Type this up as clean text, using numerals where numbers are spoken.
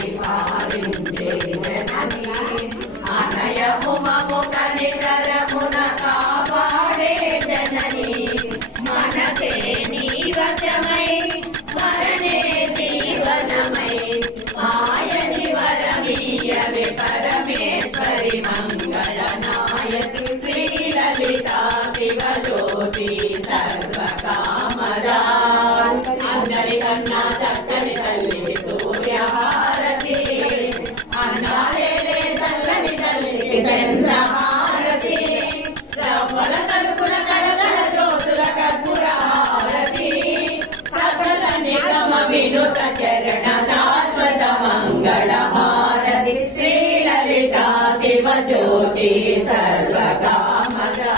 పరిపాలించే జనని అనయము మము కనికరమున కాపాడే జనని మనసే నీ వశమై స్మరణే జీవనమై ఆయని వరమీయవే పరమేశ్వరి మంగళనాయకి శ్రీలలితా శివజ్యోతి సర్వకామదా అందరికన్నా చక్కని తల్లికి సూర్యహారతి అన్నాలే చల్లని తల్లికి చంద్రహారతి రవ్వల తలుపుల కళకళ జ్యోతుల కర్పూర హారతి సకల నిగమ వినుత చరణ శాశ్వత మంగళ హారతి శ్రీలలితా శివజ్యోతి సర్వకామదా